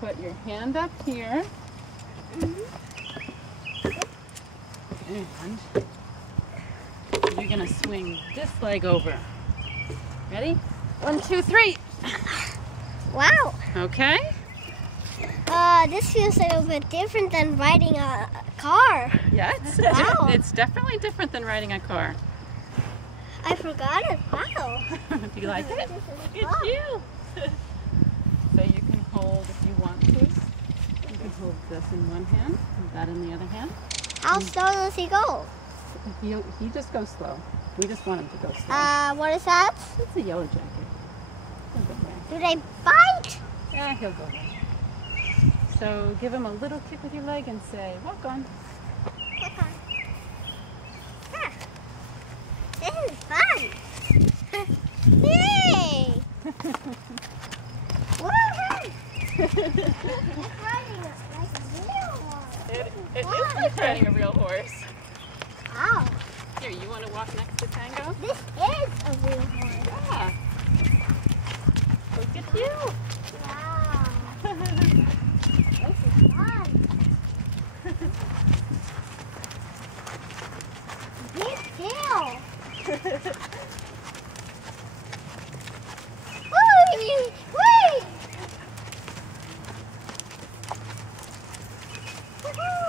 put your hand up here. And you're gonna swing this leg over. Ready? 1, 2, 3. Wow. Okay. This feels a little bit different than riding a car. Yeah, Wow. it's definitely different than riding a car. I forgot it. Wow. Do you like it? Look at you. So you can hold, if you want to, you can hold this in one hand and that in the other hand. How slow does he go? He just goes slow. We just want him to go slow. What is that? It's a yellow jacket. He'll go there. Do they bite? Yeah, he'll go there. So give him a little kick with your leg and say, walk on. Walk on. Ah, this is fun. Yay! Woohoo! It's riding like a real one. It is like riding a real horse. Wow. Here, you want to walk next to Tango? This is a real horse. Yeah. Look at you. Wow. This is fun. Big tail. Wait! Wait! Woohoo!